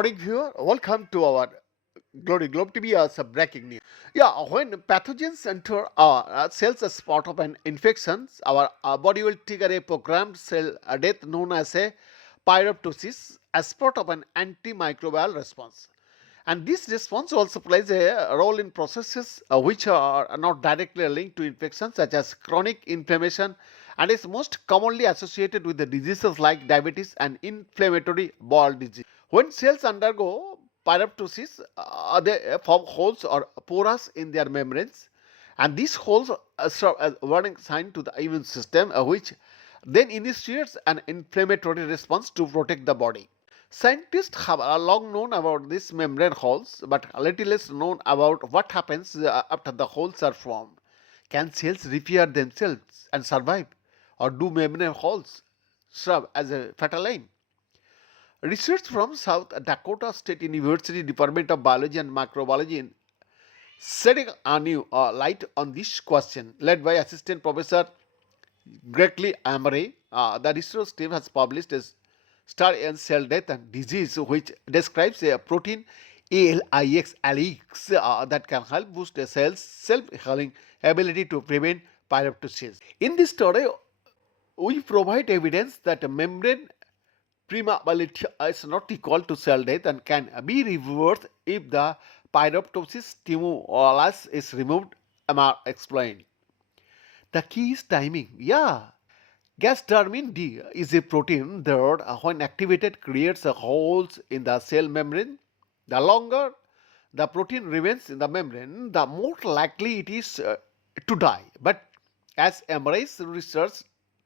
morning, viewer. Welcome to our Glory Globe TV as a breaking news. Yeah, when pathogens enter our cells as part of an infection, our body will trigger a programmed cell death known as a pyroptosis as part of an antimicrobial response. And this response also plays a role in processes which are not directly linked to infections, such as chronic inflammation, and is most commonly associated with the diseases like diabetes and inflammatory bowel disease. When cells undergo pyroptosis, they form holes or pores in their membranes, and these holes serve as a warning sign to the immune system, which then initiates an inflammatory response to protect the body. Scientists have long known about these membrane holes, but a little less known about what happens after the holes are formed. Can cells repair themselves and survive, or do membrane holes serve as a fatal aim? Research from South Dakota State University Department of Biology and Microbiology in shedding a new light on this question, led by Assistant Professor Gregory Amare. The research team has published a study in cell death and disease, which describes a protein ALIX that can help boost a cell's self-healing ability to prevent pyroptosis. In this study, we provide evidence that a membrane permeability is not equal to cell death and can be reversed if the pyroptosis stimulus is removed, Amar explained. The key is timing. Yeah, gasdermin D is a protein that, when activated, creates holes in the cell membrane. The longer the protein remains in the membrane, the more likely it is to die. But as Embrace research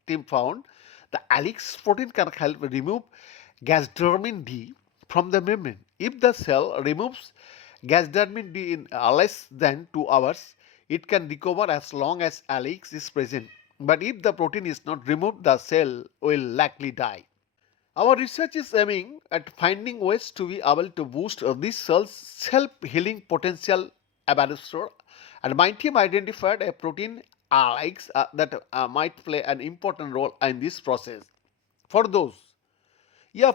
team found, the ALIX protein can help remove gasdermin D from the membrane. If the cell removes gasdermin D in less than 2 hours, it can recover as long as ALIX is present. But if the protein is not removed, the cell will likely die. Our research is aiming at finding ways to be able to boost this cell's self-healing potential. Ambassador and my team identified a protein ALIX that might play an important role in this process. For those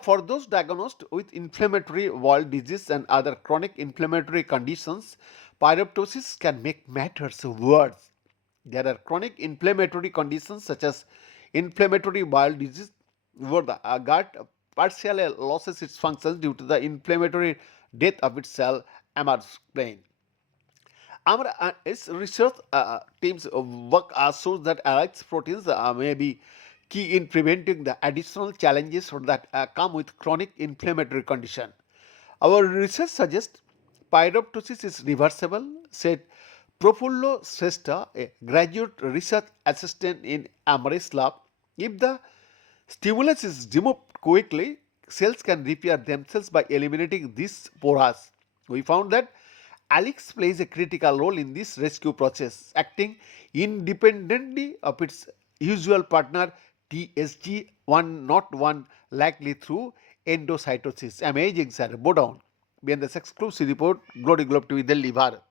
for those diagnosed with inflammatory bowel disease and other chronic inflammatory conditions, pyroptosis can make matters worse. There are chronic inflammatory conditions such as inflammatory bowel disease, where the gut partially loses its functions due to the inflammatory death of its cell, Amar explained. Our its research team's work shows that ALIX proteins may be key in preventing the additional challenges that come with chronic inflammatory condition. Our research suggests pyroptosis is reversible, said Profullo Sesta, a graduate research assistant in Amaris lab. If the stimulus is removed quickly, cells can repair themselves by eliminating these pores. We found that ALIX plays a critical role in this rescue process, acting independently of its usual partner TSG1 not one, likely through endocytosis. Amazing, sir. Bow down. Behind this exclusive report, Glory Globe TV, Delhi, Bharat.